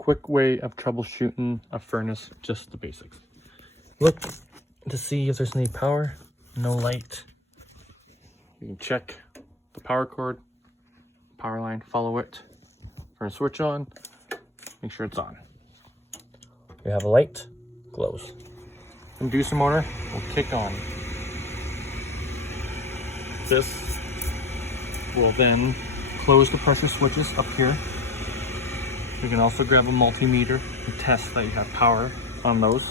quick way of troubleshooting a furnace, just the basics. Look to see if there's any power, no light. You can check the power cord, power line, follow it, turn a switch on, make sure it's on. We have a light, glows. Inducer motor will kick on. This will then close the pressure switches up here. You can also grab a multimeter and test that you have power on those.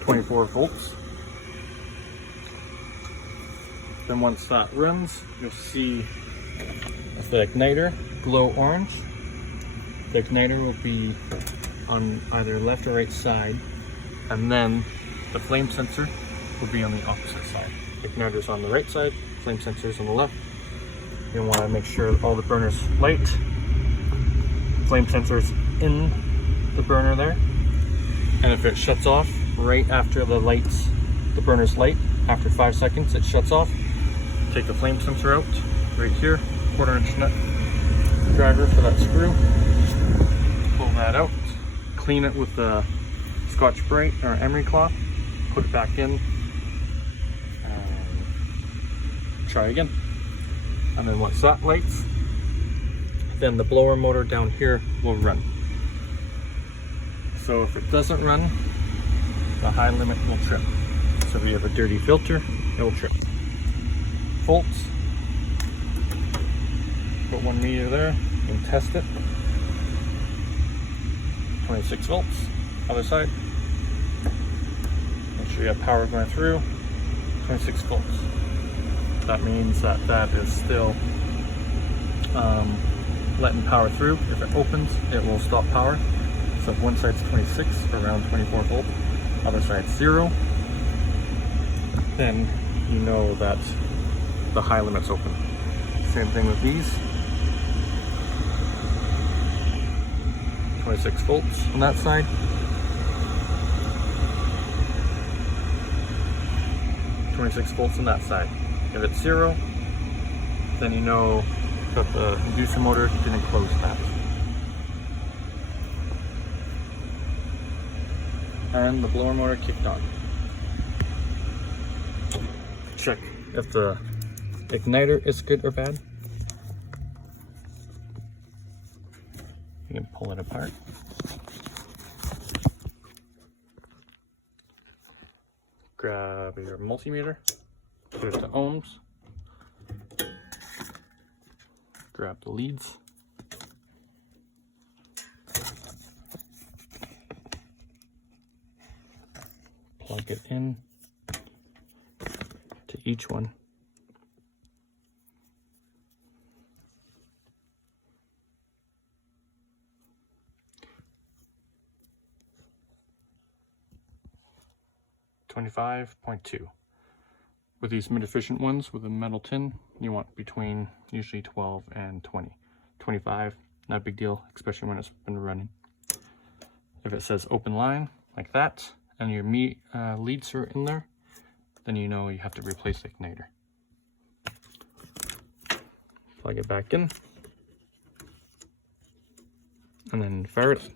24 volts. Then once that runs, you'll see the igniter glow orange. The igniter will be on either left or right side, and then the flame sensor will be on the opposite side. The igniter is on the right side, flame sensor is on the left. You want to make sure all the burners light. Flame sensor is in the burner there, and if it shuts off right after the burner's light, after 5 seconds it shuts off, take the flame sensor out right here, 1/4 inch nut driver for that screw, pull that out, clean it with the Scotch-Brite or emery cloth, put it back in, and try again. And then once that lights, then the blower motor down here will run. So if it doesn't run, the high limit will trip. So if you have a dirty filter, it will trip. Volts, put 1 meter there and test it. 26 volts, other side. Make sure you have power going through, 26 volts. That means that that is still letting power through. If it opens, it will stop power. So if one side's 26, around 24 volts, other side's 0, then you know that the high limit's open. Same thing with these. 26 volts on that side. Volts on that side. If it's 0, then you know that the inducer motor didn't close that. And the blower motor kicked on. Check if the igniter is good or bad. You can pull it apart. Grab your multimeter, put it to ohms, grab the leads, plug it in to each one. .2. With these mid-efficient ones with a metal tin, you want between usually 12 and 20. 25, not a big deal, especially when it's been running. If it says open line like that, and your leads are in there, then you know you have to replace the igniter. Plug it back in, and then fire it.